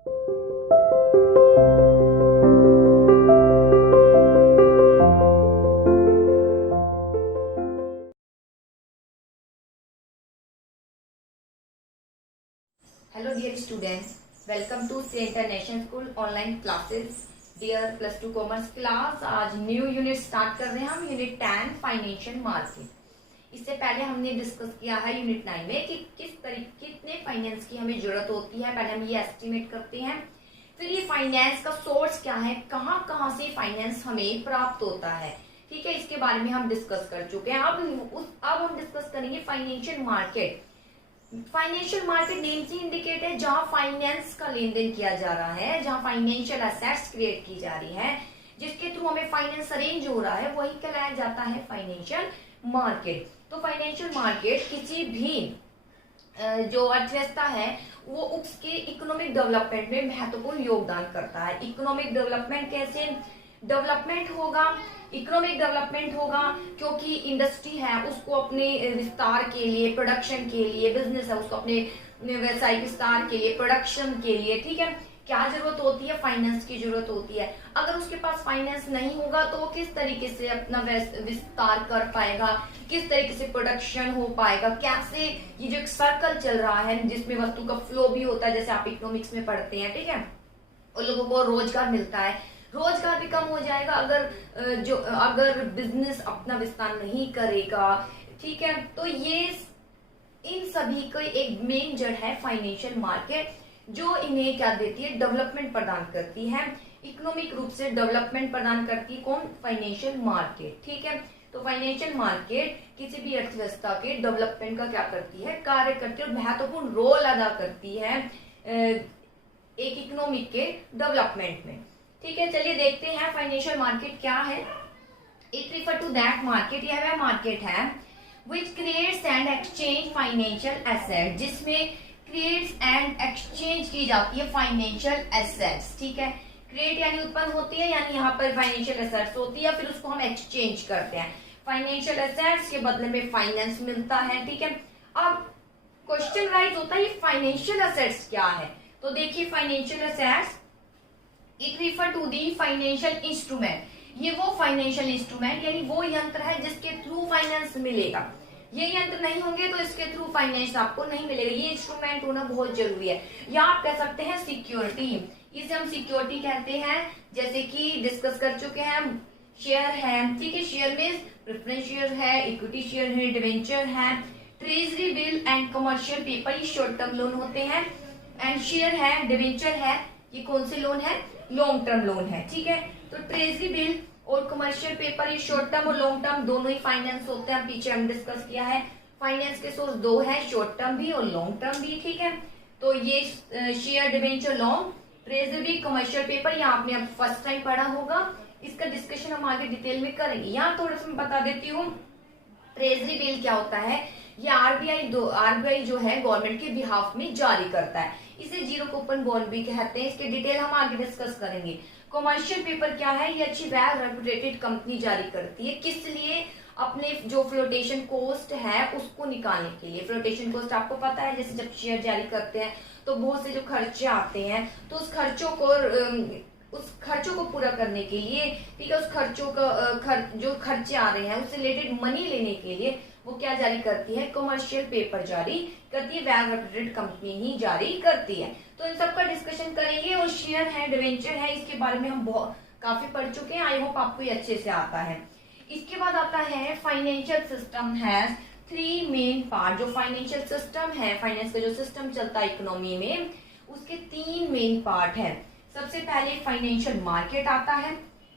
Hello dear students, welcome to St. International School online classes. Dear plus 2 commerce class, आज new unit start कर रहे हैं हम, unit 10 financial market. इससे पहले हमने डिस्कस किया है यूनिट 9 में कि कितने फाइनेंस की हमें जरूरत होती है। पहले हम ये एस्टिमेट करते हैं, फिर ये फाइनेंस का सोर्स क्या है, कहाँ से फाइनेंस हमें प्राप्त होता है। ठीक है, इसके बारे में हम डिस्कस कर चुके हैं। अब हम डिस्कस करेंगे financial market. Financial market name से इंडिकेट है जहां फाइनेंस का लेन देन किया जा रहा है, जहां फाइनेंशियल एसेट्स क्रिएट की जा रही है, जिसके थ्रू हमें फाइनेंस अरेंज हो रहा है, वही कहलाया जाता है फाइनेंशियल मार्केट। तो फाइनेंशियल मार्केट किसी भी जो अर्थव्यवस्था है वो उसके इकोनॉमिक डेवलपमेंट में महत्वपूर्ण योगदान करता है। इकोनॉमिक डेवलपमेंट कैसे डेवलपमेंट होगा? इकोनॉमिक डेवलपमेंट होगा क्योंकि इंडस्ट्री है उसको अपने विस्तार के लिए, प्रोडक्शन के लिए, बिजनेस है उसको अपने व्यवसायिक विस्तार के लिए, प्रोडक्शन के लिए, ठीक है, क्या जरूरत होती है? फाइनेंस की जरूरत होती है। अगर उसके पास फाइनेंस नहीं होगा तो वो किस तरीके से अपना विस्तार कर पाएगा, किस तरीके से प्रोडक्शन हो पाएगा, कैसे ये जो एक सर्कल चल रहा है जिसमें वस्तु का फ्लो भी होता है, जैसे आप इकोनॉमिक्स में पढ़ते हैं, ठीक है, उन लोगों को रोजगार मिलता है, रोजगार भी कम हो जाएगा अगर बिजनेस अपना विस्तार नहीं करेगा। ठीक है, तो ये इन सभी का एक मेन जड़ है फाइनेंशियल मार्केट, जो इन्हें क्या देती है? डेवलपमेंट प्रदान करती है, इकोनॉमिक रूप से डेवलपमेंट प्रदान करती है। कौन? Financial market. ठीक है, तो फाइनेंशियल मार्केट किसी भी अर्थव्यवस्था के डेवलपमेंट का क्या करती है? कार्य करती है और महत्वपूर्ण रोल अदा करती है एक इकोनॉमिक के डेवलपमेंट में। ठीक है, चलिए देखते हैं फाइनेंशियल मार्केट क्या है। It refer to that market, यह वह मार्केट है which creates and exchange financial asset, जिसमें क्रिएट्स एंड एक्सचेंज की जाती है फाइनेंशियल एसेट्स। ठीक है, क्रिएट यानी उत्पन्न होती है, यानी यहाँ पर फाइनेंशियल एसेट्स होती है, फिर उसको हम एक्सचेंज करते हैं। फाइनेंशियल एसेट्स के बदले में फाइनेंस मिलता है। ठीक है, अब क्वेश्चन राइज होता है ये फाइनेंशियल एसेट्स क्या है? तो देखिए, financial assets it refer to the financial instrument, ये वो फाइनेंशियल इंस्ट्रूमेंट यानी वो यंत्र है जिसके थ्रू फाइनेंस मिलेगा। ये यंत्र नहीं होंगे तो इसके थ्रू फाइनेंस आपको नहीं मिलेगा, ये इंस्ट्रूमेंट होना बहुत जरूरी है। या आप कह सकते हैं सिक्योरिटी, इसे हम सिक्योरिटी कहते हैं, जैसे कि डिस्कस कर चुके हैं। शेयर है, ठीक है, शेयर में प्रेफरेंस शेयर है, इक्विटी शेयर है, डिवेंचर है, treasury bill and commercial paper, ये शॉर्ट टर्म लोन होते हैं। एंड शेयर है, डिवेंचर है, ये कौन से लोन है? लॉन्ग टर्म लोन है। ठीक है, तो ट्रेजरी बिल और कमर्शियल पेपर ये शॉर्ट टर्म और लॉन्ग टर्म दोनों ही फाइनेंस होते हैं, पीछे हम डिस्कस किया है। फाइनेंस के सोर्स दो है, शॉर्ट टर्म भी और लॉन्ग टर्म भी। ठीक है, तो ये share, debenture, long, treasury bill, commercial paper, ये आपने अब फर्स्ट टाइम पढ़ा होगा। इसका डिस्कशन हम आगे डिटेल में करेंगे। यहाँ थोड़ा सा मैं बता देती हूँ, ट्रेजरी बिल क्या होता है? ये आरबीआई जो है गवर्नमेंट के बिहाफ में जारी करता है, इसे जीरो कूपन बॉन्ड भी कहते हैं। इसके डिटेल हम आगे डिस्कस करेंगे। कमर्शियल पेपर क्या है? ये अच्छी वेल रेपुटेटेड कंपनी जारी करती है, किस लिए? अपने जो फ्लोटेशन कॉस्ट है उसको निकालने के लिए। फ्लोटेशन कॉस्ट आपको पता है, जैसे जब शेयर जारी करते हैं तो बहुत से जो खर्चे आते हैं, तो उस खर्चों को पूरा करने के लिए, ठीक है, उस खर्चों का जो खर्चे आ रहे हैं उससे रिलेटेड मनी लेने के लिए वो क्या जारी करती है? कमर्शियल पेपर जारी करती है, वेल रेपुटेड कंपनी ही जारी करती है। तो इन सब का डिस्कशन करेंगे। और शेयर है, डिवेंचर है, इसके बारे में हम काफी पढ़ चुके हैं, आई होप आपको ये अच्छे से आता है। इसके बाद आता है financial system has three main part. जो फाइनेंशियल सिस्टम है, फाइनेंस का जो सिस्टम चलता है इकोनॉमी में, उसके तीन मेन पार्ट है। सबसे पहले फाइनेंशियल मार्केट आता है,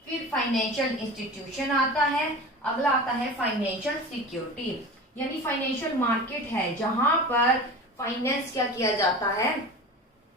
फिर फाइनेंशियल इंस्टीट्यूशन आता है, अगला आता है फाइनेंशियल सिक्योरिटी। यानी फाइनेंशियल मार्केट है जहां पर फाइनेंस क्या किया जाता है,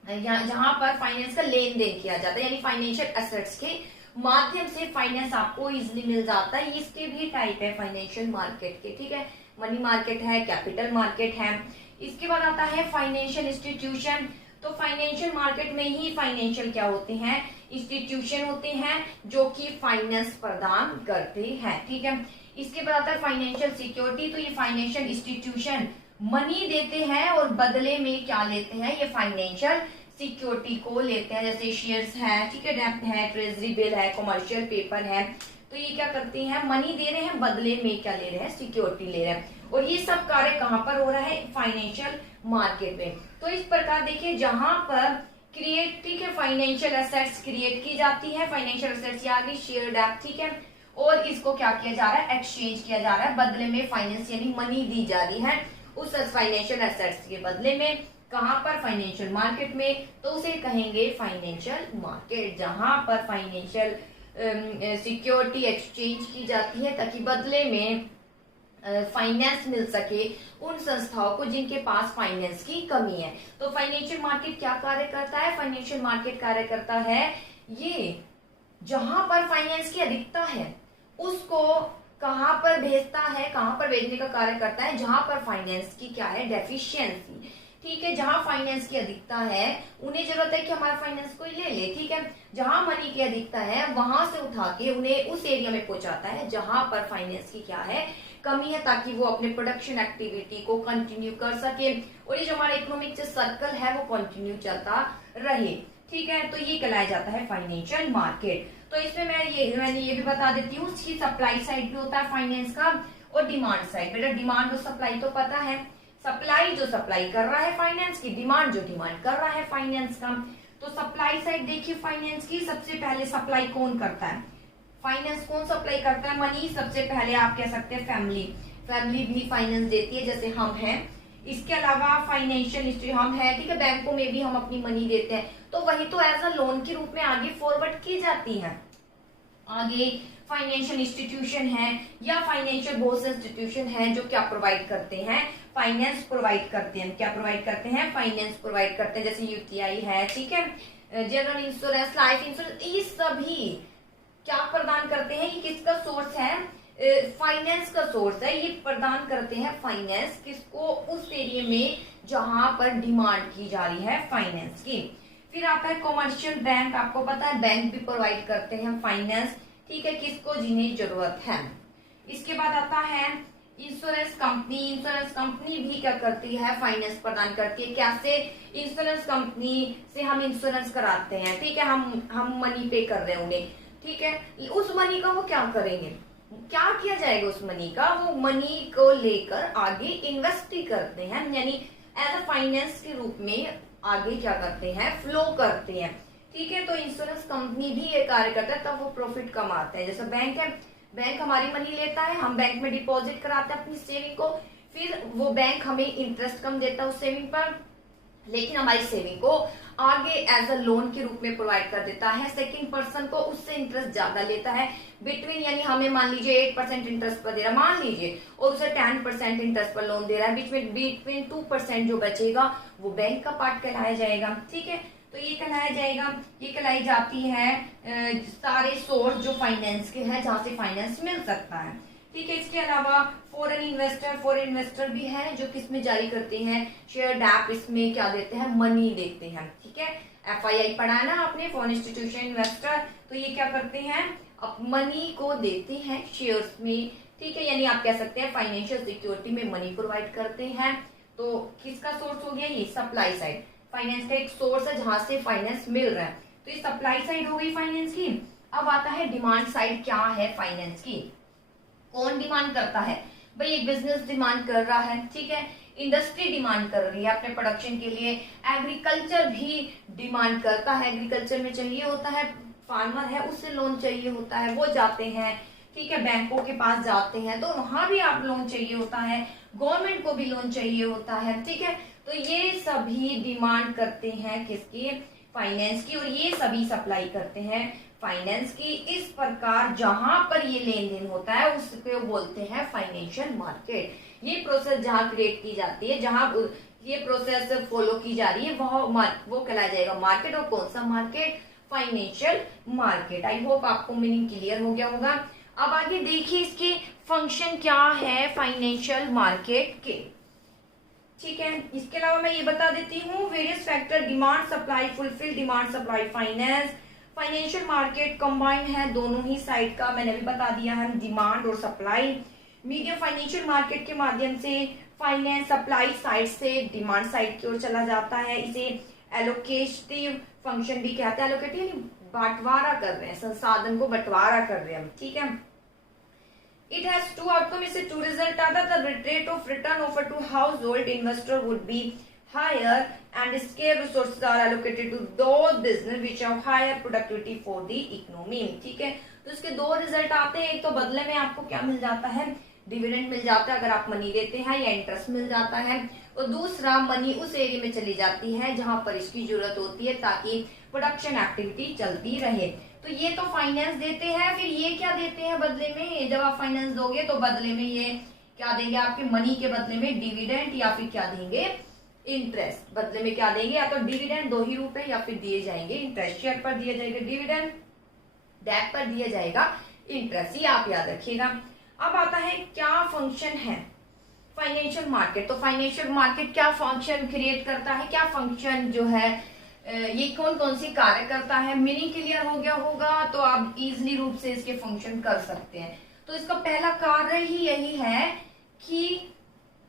जहां पर फाइनेंस का लेन देन किया जाता है, यानी फाइनेंशियल एसेट्स के माध्यम से फाइनेंस आपको इजिली मिल जाता है। इसके भी टाइप है फाइनेंशियल मार्केट के, ठीक है, मनी मार्केट है, कैपिटल मार्केट है। इसके बाद आता है फाइनेंशियल इंस्टीट्यूशन। तो फाइनेंशियल मार्केट में ही फाइनेंशियल क्या होते हैं? इंस्टीट्यूशन होते हैं जो कि फाइनेंस प्रदान करते हैं। ठीक है, इसके बाद आता है फाइनेंशियल सिक्योरिटी। तो ये फाइनेंशियल इंस्टीट्यूशन मनी देते हैं और बदले में क्या लेते हैं? ये फाइनेंशियल सिक्योरिटी को लेते हैं, जैसे शेयर्स है, ठीक है, डेब्ट है, ट्रेजरी बिल है, कमर्शियल पेपर है, तो ये क्या करते हैं, मनी दे रहे हैं, बदले में क्या ले रहे हैं, सिक्योरिटी ले रहे हैं। और ये सब कार्य कहाँ पर हो रहा है, फाइनेंशियल मार्केट में। तो इस प्रकार देखिए जहां पर क्रिएट, ठीक है, फाइनेंशियल एसेट्स क्रिएट की जाती है, फाइनेंशियल एसेट्स आ गई, शेयर डेब्ट, ठीक है, और इसको क्या किया जा रहा है, एक्सचेंज किया जा रहा है, बदले में फाइनेंस यानी मनी दी जा रही है उस फाइनेंशियल एसेट्स के बदले में, कहां पर, फाइनेंशियल मार्केट में। तो उसे कहेंगे फाइनेंशियल मार्केट, जहां पर फाइनेंशियल सिक्योरिटी एक्सचेंज की जाती है ताकि बदले में फाइनेंस मिल सके उन संस्थाओं को जिनके पास फाइनेंस की कमी है। तो फाइनेंशियल मार्केट क्या कार्य करता है, फाइनेंशियल मार्केट कार्य करता है, ये जहां पर फाइनेंस की अधिकता है उसको कहां पर भेजता है, कहां पर भेजने का कार्य करता है, जहां पर फाइनेंस की क्या है, डेफिशिएंसी, ठीक है, जहां फाइनेंस की अधिकता है उन्हें जरूरत है कि हमारा फाइनेंस कोई ले ले, ठीक है, जहां मनी की अधिकता है वहां से उठा के उन्हें उस एरिया में पहुंचाता है जहां पर फाइनेंस की क्या है, कमी है, ताकि वो अपने प्रोडक्शन एक्टिविटी को कंटिन्यू कर सके और ये जो हमारा इकोनॉमिक सर्कल है वो कंटिन्यू चलता रहे, ठीक है। तो ये कहलाया जाता है फाइनेंशियल मार्केट। तो इसमें मैंने ये भी बता देती हूँ कि सप्लाई साइड भी होता है फाइनेंस का और डिमांड साइड। बेटा डिमांड और सप्लाई तो पता है, सप्लाई जो सप्लाई कर रहा है फाइनेंस की, डिमांड जो डिमांड कर रहा है फाइनेंस का। तो सप्लाई साइड देखिए फाइनेंस की, सबसे पहले सप्लाई कौन करता है, फाइनेंस कौन सप्लाई करता है, मनी सबसे पहले आप कह सकते हैं फैमिली भी फाइनेंस देती है, जैसे हम हैं। इसके अलावा फाइनेंशियल हिस्ट्री हम है, ठीक है, बैंकों में भी हम अपनी मनी देते हैं, तो वही तो एज अ लोन के रूप में आगे फॉरवर्ड की जाती है। आगे फाइनेंशियल इंस्टीट्यूशन है या फाइनेंशियल बहुत से इंस्टीट्यूशन है जो क्या प्रोवाइड करते हैं, फाइनेंस प्रोवाइड करते हैं, क्या प्रोवाइड करते हैं, फाइनेंस प्रोवाइड करते हैं, जैसे यूटीआई है, ठीक है, जनरल इंश्योरेंस, लाइफ इंश्योरेंस, ये सभी क्या प्रदान करते हैं, ये किसका सोर्स है, फाइनेंस का सोर्स है, ये प्रदान करते हैं फाइनेंस किसको, उस एरिया में जहां पर डिमांड की जा रही है फाइनेंस की। फिर आता है कमर्शियल बैंक, आपको पता है बैंक भी प्रोवाइड करते हैं फाइनेंस, ठीक है, किसको, जिन्हें जरूरत है। इसके बाद आता है इंश्योरेंस कंपनी भी क्या करती है, फाइनेंस प्रदान करती है। कैसे, इंश्योरेंस कंपनी से हम इंश्योरेंस कराते हैं, ठीक है, हम मनी पे कर रहे हैं उन्हें, ठीक है, उस मनी का वो क्या करेंगे, क्या किया जाएगा उस मनी का, वो मनी को लेकर आगे इन्वेस्ट ही करते हैं, यानी एज अ फाइनेंस के रूप में आगे क्या करते हैं, फ्लो करते हैं, ठीक है। तो इंश्योरेंस कंपनी भी ये कार्य करता है, तब वो प्रॉफिट कमाते हैं। जैसे बैंक है, बैंक हमारी मनी लेता है, हम बैंक में डिपॉजिट कराते हैं अपनी सेविंग को, फिर वो बैंक हमें इंटरेस्ट कम देता है उस सेविंग पर, लेकिन हमारी सेविंग को आगे एज अ लोन के रूप में प्रोवाइड कर देता है सेकंड पर्सन को, उससे इंटरेस्ट ज्यादा लेता है बिटवीन, यानी हमें मान लीजिए 8% इंटरेस्ट पर दे रहा है मान लीजिए, और उसे 10% इंटरेस्ट पर लोन दे रहा है, बीच में बिटवीन 2% जो बचेगा वो बैंक का पार्ट कहलाया जाएगा, ठीक है। तो ये कहलाया जाएगा, ये कहलाई जाती है सारे सोर्स जो फाइनेंस के हैं जहां से फाइनेंस मिल सकता है, ठीक है। इसके अलावा फॉरेन इन्वेस्टर भी है जो किसमें जारी करते हैं, शेयर डैप, इसमें क्या देते हैं, मनी देते हैं, ठीक है। एफआईआई पढ़ा है ना आपने, फॉरेन इंस्टीट्यूशन इन्वेस्टर, तो ये क्या करते हैं, अब मनी को देते हैं शेयर्स में, ठीक है, यानी आप कह सकते हैं फाइनेंशियल सिक्योरिटी में मनी प्रोवाइड करते हैं। तो किसका सोर्स हो गया, ये सप्लाई साइड, फाइनेंस का एक सोर्स है जहां से फाइनेंस मिल रहा है, तो ये सप्लाई साइड हो गई फाइनेंस की। अब आता है डिमांड साइड, क्या है फाइनेंस की, कौन डिमांड करता है, भाई एक बिजनेस डिमांड कर रहा है, ठीक है, इंडस्ट्री डिमांड कर रही है अपने प्रोडक्शन के लिए, एग्रीकल्चर भी डिमांड करता है, एग्रीकल्चर में चाहिए होता है, फार्मर है उससे लोन चाहिए होता है, वो जाते हैं, ठीक है, बैंकों के पास जाते हैं, तो वहां भी आप लोन चाहिए होता है, गवर्नमेंट को भी लोन चाहिए होता है, ठीक है। तो ये सभी डिमांड करते हैं किसकी, फाइनेंस की, और ये सभी सप्लाई करते हैं फाइनेंस की। इस प्रकार जहां पर ये लेन देन होता है उसको बोलते हैं फाइनेंशियल मार्केट। ये प्रोसेस जहां क्रिएट की जाती है, जहां ये प्रोसेस फॉलो की जा रही है वो कहलाया जाएगा मार्केट। और कौन सा market, financial market. I hope आपको मीनिंग क्लियर हो गया होगा। अब आगे देखिए इसके फंक्शन क्या है फाइनेंशियल मार्केट के, ठीक है। इसके अलावा मैं ये बता देती हूँ various factor, demand supply, fulfil demand supply finance. Financial market combine है दोनों ही साइड का, मैंने भी बता दिया है, डिमांड और सप्लाई। मीडियम फाइनेंशियल मार्केट के माध्यम से फाइनेंस सप्लाई साइड से डिमांड साइड की ओर चला जाता है, इसे एलोकेटिव फंक्शन भी कहते हैं। एलोकेटिव यानी बंटवारा कर रहे हैं, संसाधन को बंटवारा कर रहे हैं हम, ठीक है। इट हैज टू आउटकम, इससे टू रिजल्ट आता है। The rate of return offer to house hold investor would be higher and scarce resources are allocated to those business which have higher productivity for the economy, ठीक है। तो इसके दो result आते हैं, एक तो बदले में आपको क्या मिल जाता है, डिविडेंड मिल जाता है अगर आप मनी देते हैं, या इंटरेस्ट मिल जाता है, और दूसरा मनी उस एरिया में चली जाती है जहां पर इसकी जरूरत होती है ताकि प्रोडक्शन एक्टिविटी चलती रहे। तो ये तो फाइनेंस देते हैं, फिर ये क्या देते हैं बदले में, जब आप फाइनेंस दोगे तो बदले में ये क्या देंगे, आपके मनी के बदले में डिविडेंड या फिर क्या देंगे, इंटरेस्ट। बदले में क्या देंगे, या तो डिविडेंड, दो ही रूप है, या फिर दिए जाएंगे इंटरेस्ट। शेयर पर दिया जाएगा डिविडेंड, डेट पर दिया जाएगा इंटरेस्ट, ये आप याद रखिएगा। अब आता है क्या फंक्शन है फाइनेंशियल मार्केट। तो फाइनेंशियल मार्केट क्या फंक्शन क्रिएट करता है, क्या फंक्शन जो है ये कौन कौन सी कार्य करता है। मीनिंग क्लियर हो गया होगा तो आप इजिली रूप से इसके फंक्शन कर सकते हैं। तो इसका पहला कार्य ही यही है कि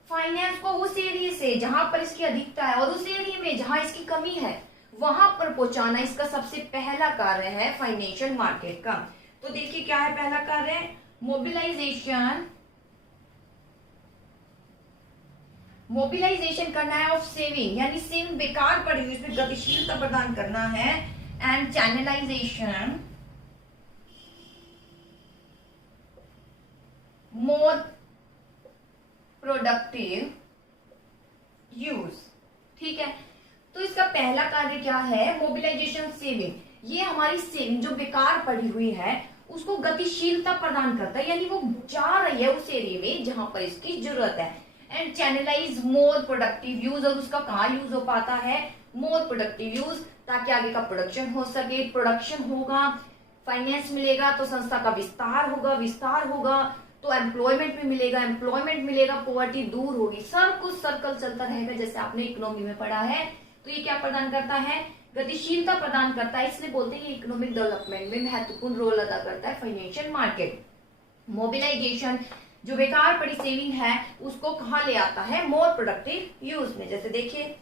फाइनेंस को उस एरिया से जहां पर इसकी अधिकता है और उस एरिया में जहां इसकी कमी है वहां पर पहुंचाना इसका सबसे पहला कार्य है फाइनेंशियल मार्केट का। तो देखिए क्या है पहला कार्य, मोबिलाइजेशन करना है ऑफ सेविंग, यानी सेविंग बेकार पड़ी हुई इसमें गतिशीलता प्रदान करना है, and channelisation more productive use, ठीक है। तो इसका पहला कार्य क्या है, मोबिलाइजेशन सेविंग। ये हमारी सेविंग जो बेकार पड़ी हुई है उसको गतिशीलता प्रदान करता है, यानी वो जा रही है उस एरिया में जहां पर इसकी जरूरत है। And channelise more productive use, और उसका कहाँ यूज हो पाता है, मोर प्रोडक्टिव यूज, ताकि आगे का प्रोडक्शन हो सके। प्रोडक्शन होगा, फाइनेंस मिलेगा तो संस्था का विस्तार होगा, विस्तार होगा तो एम्प्लॉयमेंट भी मिलेगा, एम्प्लॉयमेंट मिलेगा, पॉवर्टी दूर होगी, सब कुछ सर्कल चलता रहेगा जैसे आपने इकोनॉमी में पढ़ा है। तो ये क्या प्रदान करता है, गतिशीलता प्रदान करता है, इसलिए बोलते हैं इकोनॉमिक डेवलपमेंट में महत्वपूर्ण रोल अदा करता है फाइनेंशियल मार्केट। मोबिलाइजेशन जो बेकार पड़ी सेविंग है उसको कहाँ ले आता है, मोर प्रोडक्टिव यूज में। जैसे देखिए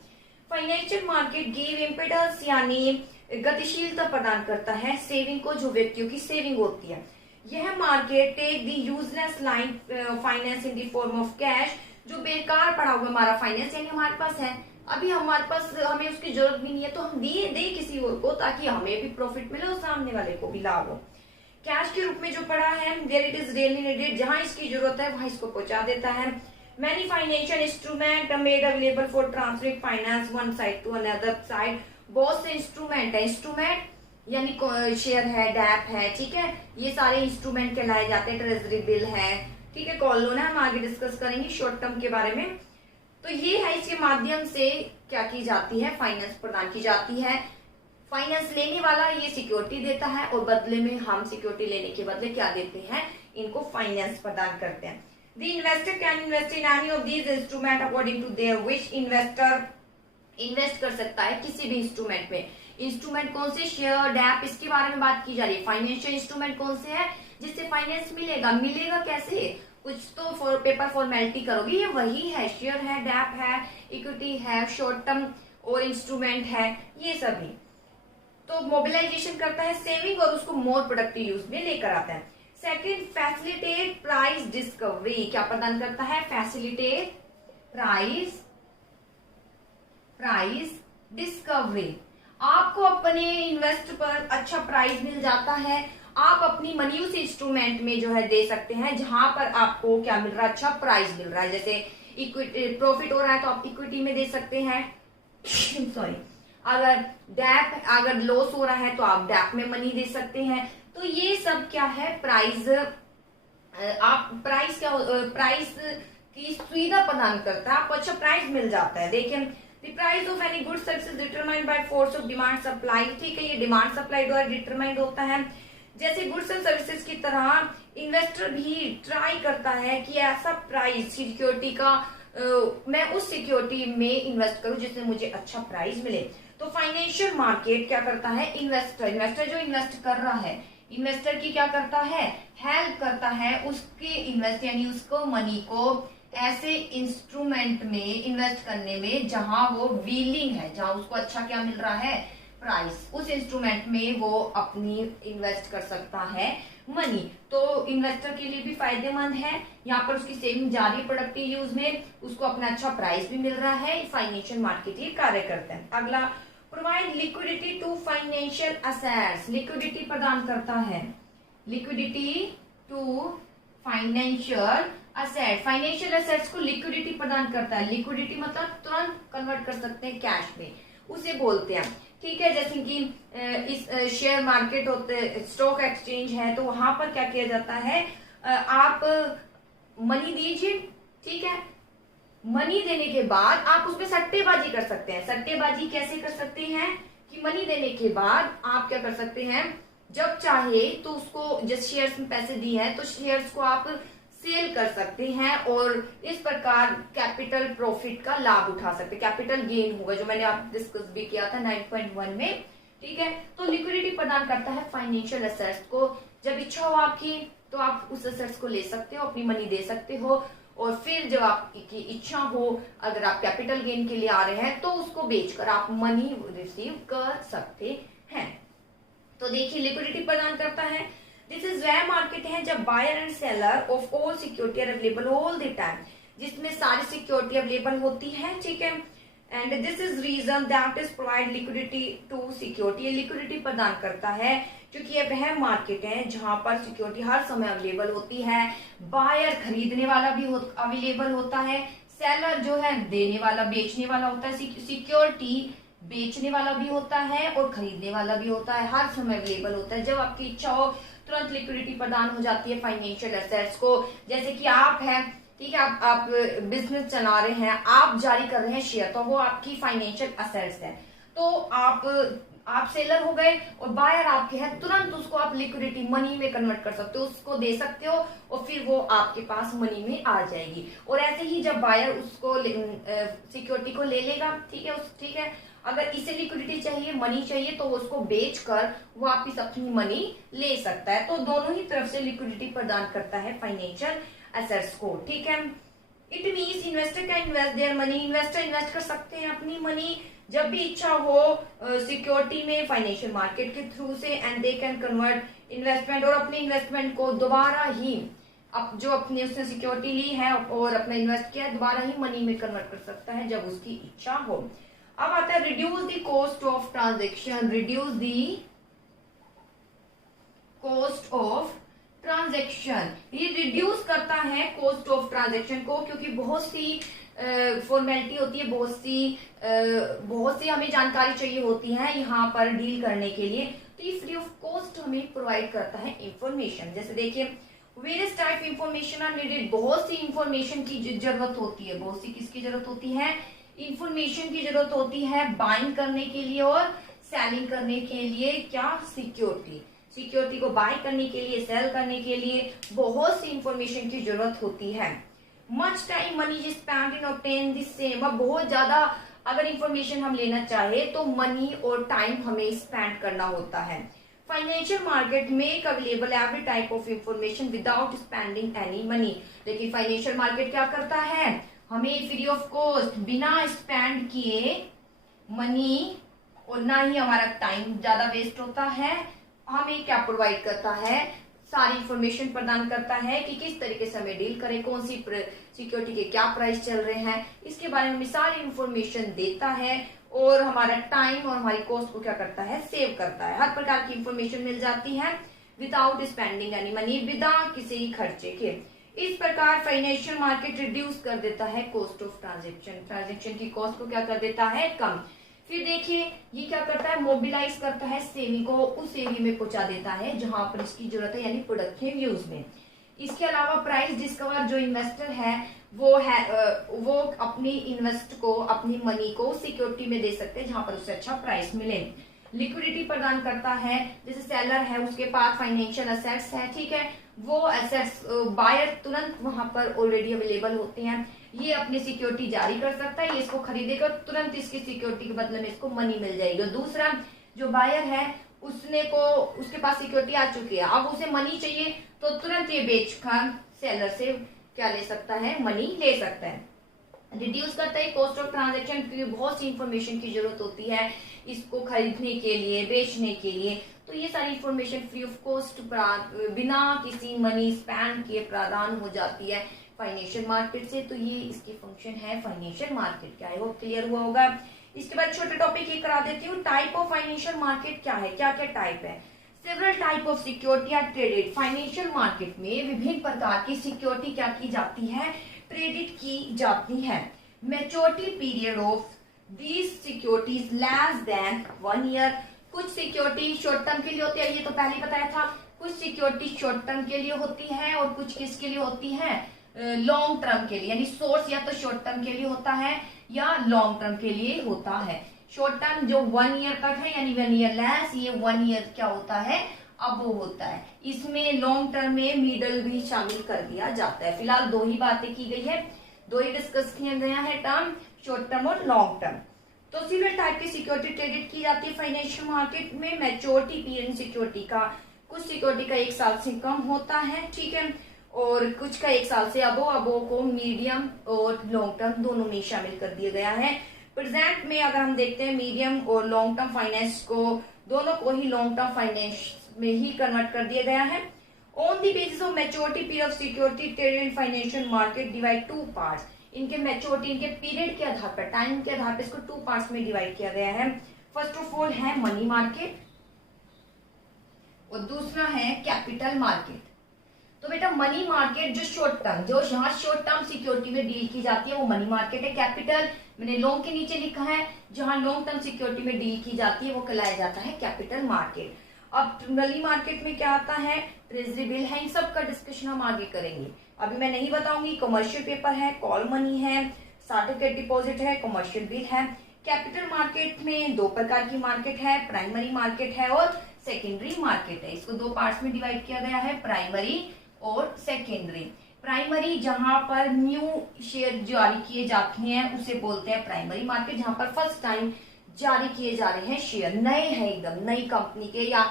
फाइनेंशियल मार्केट गिव इम्पेटस, यानी गतिशीलता प्रदान करता है सेविंग को, जो व्यक्तियों की सेविंग होती है। यह market take the useless line finance in the form of cash, जो बेकार पड़ा हुआ हमारा फाइनेंस, यानी हमारे पास है अभी हमारे पास, हमें उसकी जरूरत भी नहीं है तो हम दे किसी और को ताकि हमें भी प्रॉफिट मिले और सामने वाले को भी लाभ हो। कैश के रूप में जो पड़ा है, where it is really needed, जहां इसकी जरूरत है वहां इसको पहुंचा देता है। Many financial instrument made available for transferring finance one side to another side. बहुत से इंस्ट्रूमेंट है, इंस्ट्रूमेंट यानी शेयर है, डैप है, ठीक है, ये सारे इंस्ट्रूमेंट कहलाए जाते हैं। ट्रेजरी बिल है, ठीक है, कॉल लोन है, हम आगे डिस्कस करेंगे शॉर्ट टर्म के बारे में। तो ये है, इसके माध्यम से क्या की जाती है, फाइनेंस प्रदान की जाती है। फाइनेंस लेने वाला ये सिक्योरिटी देता है और बदले में हम सिक्योरिटी लेने के बदले क्या देते हैं, इनको फाइनेंस प्रदान करते हैं। The investor can invest in any of these instrument according to their wish. Investor invest कर सकता है किसी भी इंस्ट्रूमेंट में। इंस्ट्रूमेंट कौन से, शेयर, डैप, इसके बारे में बात की जा रही है। फाइनेंशियल इंस्ट्रूमेंट कौन से है जिससे फाइनेंस मिलेगा, मिलेगा कैसे, कुछ तो पेपर फॉर्मेलिटी करोगे, ये वही है, शेयर है, डैप है, इक्विटी है, शॉर्ट टर्म और इंस्ट्रूमेंट है, ये सभी। तो मोबिलाइजेशन करता है सेविंग और उसको मोर प्रोडक्टिव यूज में लेकर आता है। सेकंड, फैसिलिटेट प्राइस डिस्कवरी, क्या प्रदान करता है, फैसिलिटेट प्राइस डिस्कवरी। आपको अपने इन्वेस्ट पर अच्छा प्राइस मिल जाता है, आप अपनी मनी उस इंस्ट्रूमेंट में जो है दे सकते हैं जहां पर आपको क्या मिल रहा है, अच्छा प्राइस मिल रहा है। जैसे इक्विटी प्रॉफिट हो रहा है तो आप इक्विटी में दे सकते हैं सॉरी, अगर लॉस हो रहा है तो आप डैप में मनी दे सकते हैं। तो ये सब क्या है, प्राइस प्राइस की सुविधा प्रदान करता है, आपको अच्छा प्राइस मिल जाता है। देखिए The price of any good service is determined by force of demand supply, ठीक है, ये डिमांड सप्लाई द्वारा डिटरमाइंड होता है। जैसे गुड्स एंड सर्विसेज की तरह इन्वेस्टर भी ट्राई करता है कि ऐसा प्राइस सिक्योरिटी का मैं उस सिक्योरिटी में इन्वेस्ट करूं जिससे मुझे अच्छा प्राइस मिले। तो फाइनेंशियल मार्केट क्या करता है, इन्वेस्टर जो इन्वेस्ट कर रहा है, इन्वेस्टर की क्या करता है, हेल्प करता है उसके इन्वेस्ट यानी उसको मनी को ऐसे इंस्ट्रूमेंट में इन्वेस्ट करने में जहां वो विलिंग है, जहां उसको अच्छा क्या मिल रहा है, प्राइस, उस इंस्ट्रूमेंट में वो अपनी इन्वेस्ट कर सकता है मनी। तो इन्वेस्टर के लिए भी फायदेमंद है, यहाँ पर उसकी सेविंग जा रही है प्रोडक्टिव यूज में, उसको अपना अच्छा प्राइस भी मिल रहा है, फाइनेंशियल मार्केट ये कार्य करता है। अगला, provide liquidity to financial assets, liquidity प्रदान करता है, liquidity to financial asset, financial assets को लिक्विडिटी प्रदान करता है। लिक्विडिटी मतलब तुरंत कन्वर्ट कर सकते हैं कैश में, उसे बोलते हैं, ठीक है। जैसे कि इस शेयर मार्केट होते, स्टॉक एक्सचेंज है, तो वहां पर क्या किया जाता है, आप मनी दीजिए, ठीक है, मनी देने के बाद आप उसमें सट्टेबाजी कर सकते हैं। सट्टेबाजी कैसे कर सकते हैं कि मनी देने के बाद आप क्या कर सकते हैं, जब चाहे तो उसको, जिस शेयर्स में पैसे दिए हैं तो शेयर्स को आप सेल कर सकते हैं और इस प्रकार कैपिटल प्रॉफिट का लाभ उठा सकते हैं, कैपिटल गेन होगा, जो मैंने आप डिस्कस भी किया था 9.1 में, ठीक है। तो लिक्विडिटी प्रदान करता है फाइनेंशियल असेट्स को, जब इच्छा हो आपकी तो आप उस असेट्स को ले सकते हो, अपनी मनी दे सकते हो, और फिर जब आपकी इच्छा हो, अगर आप कैपिटल गेन के लिए आ रहे हैं तो उसको बेचकर आप मनी रिसीव कर सकते हैं। तो देखिए लिक्विडिटी प्रदान करता है। दिस इज वह मार्केट है जब buyer and seller of all security are available all the time, जिसमें सारी सिक्योरिटी अवेलेबल होती है, ठीक है। And this is reason that is provide liquidity to security, ये लिक्विडिटी प्रदान करता है क्योंकि ये वह मार्केट है जहां पर सिक्योरिटी हर समय अवेलेबल होती है। बायर खरीदने वाला भी अवेलेबल होता है, सेलर जो है देने वाला, बेचने वाला होता है, सिक्योरिटी बेचने वाला भी होता है और खरीदने वाला भी होता है, हर समय अवेलेबल होता है। जब आपकी इच्छा हो तुरंत लिक्विडिटी प्रदान हो जाती है फाइनेंशियल एसेट्स को। जैसे कि आप हैं, ठीक है, आप बिजनेस चला रहे हैं, आप जारी कर रहे हैं शेयर, तो वो आपकी फाइनेंशियल एसेट्स है। तो आप सेलर हो गए और बायर आपके हैं, तुरंत उसको आप लिक्विडिटी मनी में कन्वर्ट कर सकते हो, उसको दे सकते हो और फिर वो आपके पास मनी में आ जाएगी। और ऐसे ही जब बायर उसको सिक्योरिटी को ले लेगा, ठीक है, अगर इसे लिक्विडिटी चाहिए, मनी चाहिए, तो उसको बेचकर वापिस अपनी मनी ले सकता है। तो दोनों ही तरफ से लिक्विडिटी प्रदान करता है फाइनेंशियल एसेट्स को, ठीक है। It means investor can invest their money, investor invest कर सकते हैं अपनी मनी जब भी इच्छा हो सिक्योरिटी में फाइनेंशियल मार्केट के थ्रू से, and they can convert investment, और अपने इन्वेस्टमेंट को दोबारा ही जो अपने उसने सिक्योरिटी ली है और अपना इन्वेस्ट किया, दोबारा ही मनी में कन्वर्ट कर सकता है जब उसकी इच्छा हो। अब आता है reduce the cost of transaction, reduce the cost of transaction, ये रिड्यूस करता है कॉस्ट ऑफ ट्रांजेक्शन को, क्योंकि बहुत सी फॉर्मेलिटी होती है, बहुत सी हमें जानकारी चाहिए होती है यहाँ पर डील करने के लिए, तो ये फ्री ऑफ कॉस्ट हमें प्रोवाइड करता है इंफॉर्मेशन। जैसे देखिए various type information are needed, बहुत सी इंफॉर्मेशन की जरूरत होती है, बहुत सी किसकी जरूरत होती है, इंफॉर्मेशन की जरूरत होती है बाइंग करने के लिए और सेलिंग करने के लिए, क्या, सिक्योरिटी को बाय करने के लिए, सेल करने के लिए बहुत सी इंफॉर्मेशन की जरूरत होती है। Much time money is spend in obtain this same, अब बहुत ज्यादा अगर इंफॉर्मेशन हम लेना चाहे तो मनी और टाइम हमें स्पेंड करना होता है। Financial market make available every type of information without spending any money, लेकिन फाइनेंशियल मार्केट क्या करता है, हमें फ्री ऑफ कॉस्ट, बिना स्पेंड किए मनी और ना ही हमारा टाइम ज्यादा वेस्ट होता है, हमें क्या प्रोवाइड करता है, सारी इंफॉर्मेशन प्रदान करता है कि किस तरीके से हमें डील करें, कौन सी सिक्योरिटी के क्या प्राइस चल रहे हैं, इसके बारे में सारी इंफॉर्मेशन देता है और हमारा टाइम और हमारी कॉस्ट को क्या करता है, सेव करता है। हर प्रकार की इंफॉर्मेशन मिल जाती है विदाउट स्पेंडिंग एनी मनी, बिना किसी खर्चे के। इस प्रकार फाइनेंशियल मार्केट रिड्यूस कर देता है कॉस्ट ऑफ ट्रांजेक्शन की कॉस्ट को क्या कर देता है, कम। फिर देखिए ये क्या करता है, मोबिलाइज करता है सेविंग को उस एरिया में पहुंचा देता है जहां पर इसकी जरूरत है, यानी प्रोडक्टिव यूज में। इसके अलावा प्राइस डिस्कवर, जो इन्वेस्टर है वो अपनी इन्वेस्ट को, अपनी मनी को सिक्योरिटी में दे सकते हैं जहां पर उससे अच्छा प्राइस मिले। लिक्विडिटी प्रदान करता है, जैसे सेलर है उसके पास फाइनेंशियल एसेट्स है, ठीक है, वो एसेट्स बायर तुरंत वहां पर ऑलरेडी अवेलेबल होते हैं, ये अपनी सिक्योरिटी जारी कर सकता है, ये इसको खरीदेगा, तुरंत इसकी सिक्योरिटी के बदले में इसको मनी मिल जाएगी। दूसरा जो बायर है उसके पास सिक्योरिटी आ चुकी है, अब उसे मनी चाहिए तो तुरंत ये बेचकर सेलर से क्या ले सकता है, मनी ले सकता है। रिड्यूस करता है कॉस्ट ऑफ ट्रांजेक्शन, क्योंकि बहुत सी इंफॉर्मेशन की जरूरत होती है इसको खरीदने के लिए, बेचने के लिए, तो ये सारी इंफॉर्मेशन फ्री ऑफ कॉस्ट बिना किसी मनी स्पेंड किए प्रदान हो जाती है फाइनेंशियल मार्केट से। तो ये इसकी फंक्शन है फाइनेंशियल मार्केट। क्या है वो क्लियर हुआ होगा। इसके बाद छोटे टॉपिक ये करा देती हूँ, टाइप ऑफ फाइनेंशियल मार्केट क्या है, क्या क्या टाइप है। Several type of security are traded. Financial market में विभिन्न प्रकार की सिक्योरिटी क्या की जाती है, ट्रेडिट की जाती है। Maturity period of these securities less than 1 year. कुछ सिक्योरिटी शॉर्ट टर्म के लिए होती है, ये तो पहले बताया था। कुछ सिक्योरिटी शॉर्ट टर्म के लिए होती है और कुछ किसके लिए होती है, लॉन्ग टर्म के लिए। यानी सोर्स या तो शॉर्ट टर्म के लिए होता है या लॉन्ग टर्म के लिए होता है। शॉर्ट टर्म जो 1 ईयर तक है यानी 1 ईयर लेस, ये 1 ईयर क्या होता है, अब वो होता है। इसमें लॉन्ग टर्म में मिडल भी शामिल कर दिया जाता है। फिलहाल दो ही बातें की गई है, दो ही डिस्कस किया गया है टर्म, शॉर्ट टर्म और लॉन्ग टर्म। तो सिमिलर टाइप की सिक्योरिटी ट्रेडेड की जाती है फाइनेंशियल मार्केट में। मैच्योरिटी पीरियड सिक्योरिटी का, कुछ सिक्योरिटी का 1 साल से कम होता है, ठीक है, और कुछ का 1 साल से अबो को मीडियम और लॉन्ग टर्म दोनों में शामिल कर दिया गया है। प्रेजेंट में अगर हम देखते हैं मीडियम और लॉन्ग टर्म फाइनेंस को, दोनों को ही लॉन्ग टर्म फाइनेंस में ही कन्वर्ट कर दिया गया है। On the basis of maturity period of security traded in financial market divide 2 parts. इनके मैच्योरिटी, इनके पीरियड के आधार पर, टाइम के आधार पर इसको 2 पार्ट्स में डिवाइड किया गया है। फर्स्ट ऑफ ऑल है मनी मार्केट और दूसरा है कैपिटल मार्केट। तो बेटा मनी मार्केट जो शॉर्ट टर्म, जो यहाँ शॉर्ट टर्म सिक्योरिटी में डील की जाती है वो मनी मार्केट है। कैपिटल मैंने लॉन्ग के नीचे लिखा है, जहां लॉन्ग टर्म सिक्योरिटी में डील की जाती है वो कहलाया जाता है कैपिटल मार्केट। अब मनी मार्केट में क्या आता है, ट्रेजरी बिल है, इन सब का डिस्कशन हम आगे करेंगे, अभी मैं नहीं बताऊंगी। कमर्शियल पेपर है, कॉल मनी है, सर्टिफिकेट डिपॉजिट है, कमर्शियल बिल है। कैपिटल मार्केट में 2 प्रकार की मार्केट है, प्राइमरी मार्केट है और सेकेंडरी मार्केट है। इसको 2 पार्ट्स में डिवाइड किया गया है, प्राइमरी और सेकेंडरी। प्राइमरी जहां पर न्यू शेयर जारी किए जाते हैं उसे बोलते हैं प्राइमरी मार्केट, जहां पर फर्स्ट टाइम जारी किए जा रहे हैं शेयर, नए हैं, एकदम नई कंपनी के या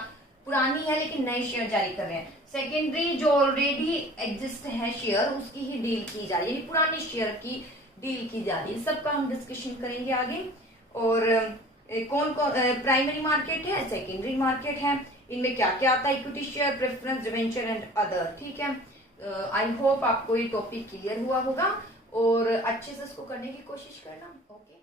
पुरानी है लेकिन नए शेयर जारी कर रहे हैं। सेकेंडरी जो ऑलरेडी एग्जिस्ट है शेयर, उसकी ही डील की जा रही है, पुराने शेयर की डील की जा रही है। सबका हम डिस्कशन करेंगे आगे। और कौन कौन प्राइमरी मार्केट है, सेकेंडरी मार्केट है, इनमें क्या क्या आता है, equity share, preference, debenture and other, ठीक है। आई होप आपको ये टॉपिक क्लियर हुआ होगा और अच्छे से इसको करने की कोशिश करना। ओके।